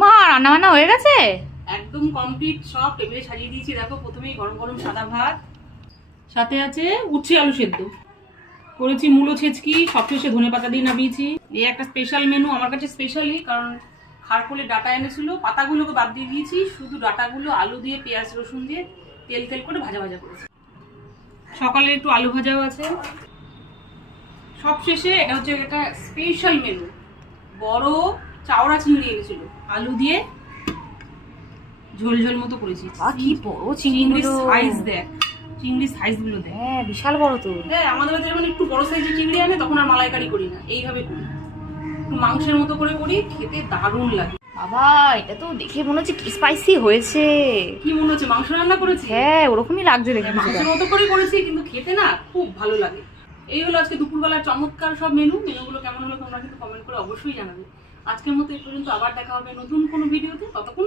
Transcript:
মা রান্না বান্না হয়ে গেছে? একদম কমপ্লিট সব টেবিলে সাজিয়ে দিয়েছি। দেখো, প্রথমেই গরম গরম সাদা ভাত। সাথে আছে উচ্ছে আলু সেদ্ধ। করেছি মূলো ছেচকি সবশেষে ধনে পাতা দিয়ে নামিয়েছি। এই একটা স্পেশাল মেনু আমার কাছে স্পেশালি কারণ খারকোলে ডাটা এনেছিল। পাতাগুলোকে বাদ দিয়ে দিয়েছি। শুধু ডাটাগুলো আলু দিয়ে, পেঁয়াজ, রসুন দিয়ে তেল তেল করে ভাজা ভাজা করেছি। সকালে একটু আলু ভাজাও আছে। সবশেষে এটা হচ্ছে একটা স্পেশাল মেনু বড় চাওড়া চিংড়ি এনেছিল আলু দিয়ে ঝোল ঝোল মতো করেছি। কি বড় চিংড়িগুলো। সাইজ দেখ। চিংড়ির সাইজগুলো দেখ। হ্যাঁ বিশাল বড় তো। হ্যাঁ আমাদের বাড়িতে যখন একটু বড় সাইজের চিংড়ি আনে তখন আর মালাইকারি করি না। এইভাবে করি। একটু মাংসের মতো করে করি খেতে দারুণ লাগে। বাবা এটা তো দেখে মনে হচ্ছে কি স্পাইসি হয়েছে। কি মনে হচ্ছে? মাংস রান্না করেছি? হ্যাঁ ওরকমই লাগছে দেখে হ্যাঁ, মাংসের মতো করে করেছি কিন্তু খেতে না খুব ভালো লাগে। এই হলো আজকে দুপুরবেলার চমৎকার সব মেনু মেনুগুলো কেমন হলো তোমরা কিন্তু কমেন্ট করে অবশ্যই জানাবে। আজকের মতো এই পর্যন্ত আবার দেখা হবে নতুন কোনো ভিডিওতে ততক্ষণ